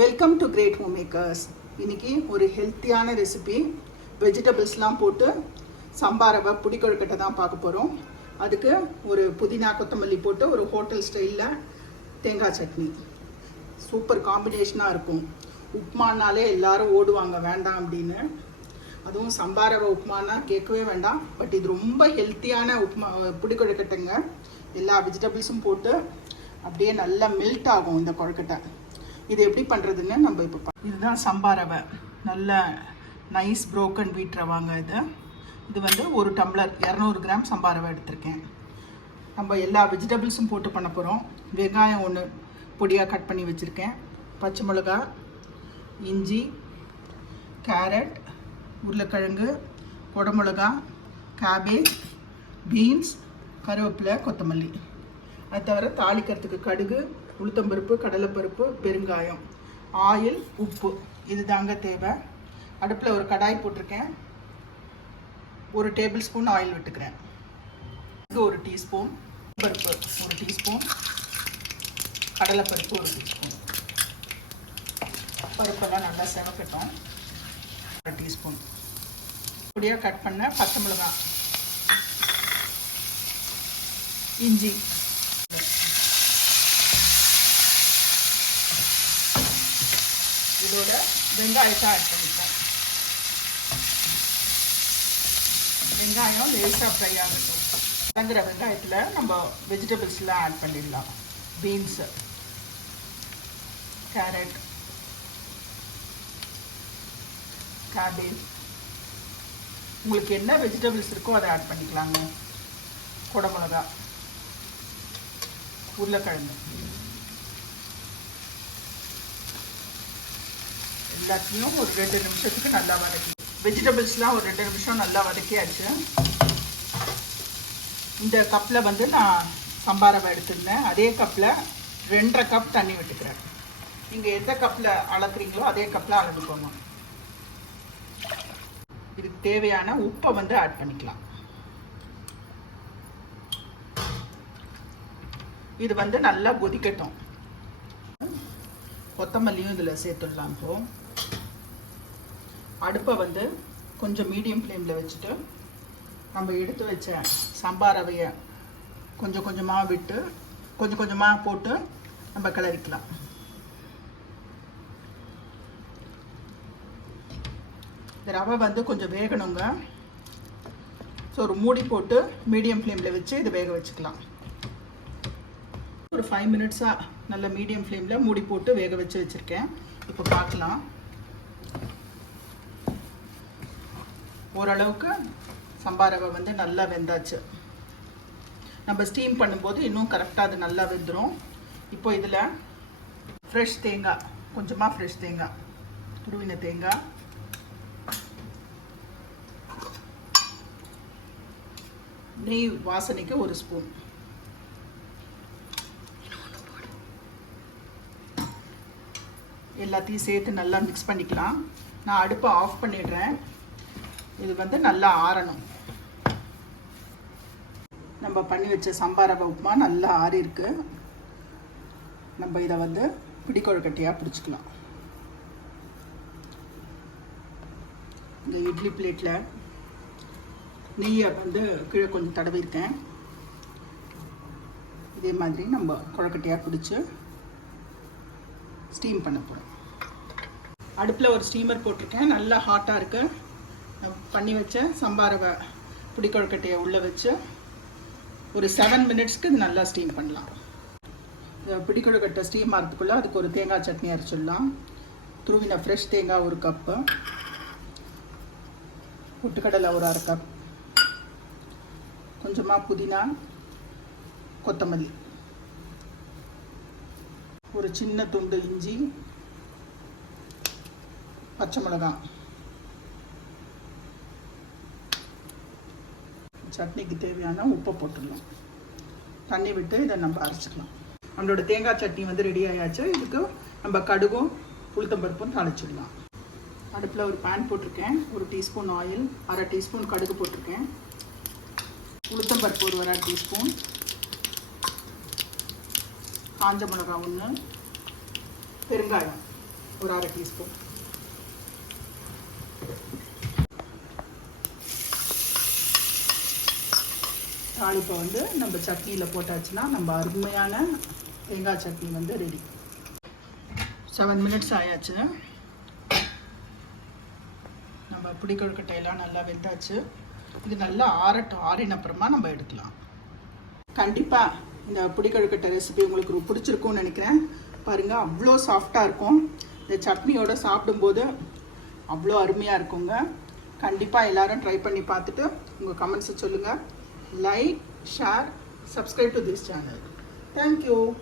Welcome to great home makers இன்னைக்கு ஒரு ஹெல்த்தியான ரெசிபி வெஜிடபிள்ஸ்லாம் போட்டு சம்பாரவை புடிக்கொழுக்கட்டை தான் பார்க்க போகிறோம் அதுக்கு ஒரு புதினா கொத்தமல்லி போட்டு ஒரு ஹோட்டல் ஸ்டைலில் தேங்காய் சட்னி. சூப்பர் காம்பினேஷனாக இருக்கும். உப்மானாலே எல்லாரும் ஓடுவாங்க வேண்டாம் அப்படின்னு. அதுவும் சம்பாரவை உப்புமானா கேட்கவே வேண்டாம். பட் இது ரொம்ப ஹெல்த்தியான உப்புமா புடி கொழுக்கட்டைங்க. எல்லா வெஜிடபிள்ஸும் போட்டு அப்படியே நல்லா மெல்ட் ஆகும் இந்த கொழுக்கட்டை. இது எப்படி பண்ணுறதுன்னு நம்ம இப்போ இதுதான் சம்பாரவை நல்ல நைஸ் ப்ரோக்கன் வீட் ரவாங்க இது. இது வந்து ஒரு டம்ளர் இரநூறு கிராம் சம்பாரவை எடுத்திருக்கேன். நம்ம எல்லா வெஜிடபிள்ஸும் போட்டு பண்ண போகிறோம் வெங்காயம் ஒன்று பொடியாக கட் பண்ணி வச்சுருக்கேன். பச்சை மிளகா இஞ்சி கேரட் உருளைக்கிழங்கு குடமிளகா கேபேஜ் பீன்ஸ் கருவேப்பிலை கொத்தமல்லி. அது தவிர தாளிக்கிறதுக்கு கடுகு உளுத்தம்பருப்பு கடலைப்பருப்பு பெருங்காயம் ஆயில் உப்பு. இது தாங்க தேவை. அடுப்பில் ஒரு கடாய் போட்டிருக்கேன். ஒரு டேபிள் ஸ்பூன் ஆயில் விட்டுக்கிறேன். இது ஒரு டீஸ்பூன். பருப்பு ஒரு டீஸ்பூன். கடலைப்பருப்பு ஒரு டீஸ்பூன். பருப்பெல்லாம் நல்லா செவக்கட்டும். ஒரு டீஸ்பூன். பொடியாக கட் பண்ண பச்சை மிளகாய். இஞ்சி. இதோட வெங்காயத்தை ஆட் பண்ணிப்போம் வெங்காயம் லேசாக ஃப்ரை ஆகட்டும் கலங்குற வெங்காயத்தில் நம்ம வெஜிடபிள்ஸ்லாம் ஆட் பண்ணிடலாம் பீன்ஸு கேரட் கேபேஜ் உங்களுக்கு என்ன வெஜிடபிள்ஸ் இருக்கோ அதை ஆட் பண்ணிக்கலாங்க. குடமிளகா உருளைக்கிழங்கு. எல்லாத்தையும் ஒரு ரெண்டு நிமிஷத்துக்கு நல்லா வதக்கி. வெஜிடபிள்ஸ்லாம் ஒரு ரெண்டு நிமிஷம் நல்லா வதக்கியாச்சு. இந்த கப்பில் வந்து நான் சம்பாரவை எடுத்திருந்தேன். அதே கப்பில் ரெண்டரை கப் தண்ணி விட்டுக்கிறேன். நீங்கள் எந்த கப்பில் அளக்குறீங்களோ அதே கப்பில் அளந்துக்கோங்க. இதுக்கு தேவையான உப்பை வந்து ஆட் பண்ணிக்கலாம். இது வந்து நல்லா கொதிக்கட்டும். கொத்தமல்லியும் இதில் சேர்த்துடலாம் இப்போ. அடுப்பை வந்து கொஞ்சம் மீடியம் ஃப்ளேமில் வச்சுட்டு நம்ம எடுத்து வச்ச சாம்பார் ரவையை கொஞ்சம் கொஞ்சமாக விட்டு கொஞ்சம் கொஞ்சமாக போட்டு நம்ம கிளறிக்கலாம். இந்த ரவை வந்து கொஞ்சம் வேகணுங்க. ஸோ ஒரு மூடி போட்டு மீடியம் ஃப்ளேமில் வச்சு இது வேக வச்சுக்கலாம். ஒரு ஃபைவ் மினிட்ஸாக நல்ல மீடியம் ஃப்ளேமில் மூடி போட்டு வேக வச்சு வச்சுருக்கேன். இப்போ பார்க்கலாம். ஓரளவுக்கு சம்பா ரவை வந்து நல்லா வெந்தாச்சு. நம்ம ஸ்டீம் பண்ணும்போது இன்னும் கரெக்டாக அது நல்லா வெந்துடும் இப்போ இதில் ஃப்ரெஷ் தேங்காய் கொஞ்சமாக ஃப்ரெஷ் தேங்காய் துருவின தேங்காய். நெய் வாசனைக்கு ஒரு ஸ்பூன் எல்லாத்தையும் சேர்த்து நல்லா மிக்ஸ் பண்ணிக்கலாம். நான் அடுப்பை ஆஃப் பண்ணிடுறேன். இது வந்து நல்லா ஆறணும். நம்ம பண்ணி வச்ச சம்பார உப்புமா நல்லா ஆறியிருக்கு. நம்ம இதை வந்து பிடிக்கொழுக்கட்டையாக பிடிச்சிக்கலாம். இந்த இட்லி பிளேட்டில் நெய்யை வந்து கீழே கொஞ்சம் தடவிருக்கேன் இதே மாதிரி நம்ம கொழக்கட்டையாக பிடிச்சி ஸ்டீம் பண்ண போகிறோம் அடுப்பில் ஒரு ஸ்டீமர் போட்டிருக்கேன். நல்லா ஹாட்டாக இருக்குது பண்ணி வச்ச சம்பாரவை பிடிக்கொழுக்கட்டையை உள்ளே வச்சு ஒரு செவன் மினிட்ஸ்க்கு இது நல்லா ஸ்டீம் பண்ணலாம். இந்த பிடிக்கொழுக்கட்டை ஸ்டீம் ஆகிறதுக்குள்ளே அதுக்கு ஒரு தேங்காய் சட்னி அரைச்சிடலாம். துருவின ஃப்ரெஷ் தேங்காய் ஒரு கப்பு பொட்டுக்கடலை ஒரு அரை கப் கொஞ்சமாக புதினா கொத்தமல்லி. ஒரு சின்ன துண்டு இஞ்சி பச்சை மிளகாய். சட்னிக்கு தேவையான உப்பை போட்டுடலாம் தண்ணி விட்டு இதை நம்ம அரைச்சிக்கலாம். நம்மளோட தேங்காய் சட்னி வந்து ரெடி ஆயாச்சு. இதுக்கு நம்ம கடுகும் உளுத்தம்பருப்பும் தாளிச்சிடலாம். அடுப்பில் ஒரு பேன் போட்டிருக்கேன். ஒரு டீஸ்பூன் ஆயில் அரை டீஸ்பூன் கடுகு போட்டிருக்கேன். உளுத்தம்பருப்பு ஒரு அரை டீஸ்பூன் காஞ்ச மிளகாய் ஒன்று பெருங்காயம் ஒரு அரை டீஸ்பூன் தாளிப்பை வந்து நம்ம சட்னியில் போட்டாச்சுன்னா நம்ம அருமையான தேங்காய் சட்னி வந்து ரெடி செவன் மினிட்ஸ் ஆயாச்சு. நம்ம புளிக்கொழுக்கட்டையெல்லாம் நல்லா வெந்தாச்சு. இது நல்லா ஆறட்டும் ஆறின அப்புறமா நம்ம எடுக்கலாம். கண்டிப்பாக இந்த புளிக்கொழுக்கட்டை ரெசிபி உங்களுக்கு ரொம்ப பிடிச்சிருக்கும்னு நினைக்கிறேன். பாருங்கள் அவ்வளோ சாஃப்டாக இருக்கும். இந்த சட்னியோடு சாப்பிடும்போது அவ்வளோ அருமையாக இருக்குங்க. கண்டிப்பாக எல்லோரும் ட்ரை பண்ணி பார்த்துட்டு உங்கள் கமெண்ட்ஸை சொல்லுங்கள் like, share, subscribe to this channel. Thank you.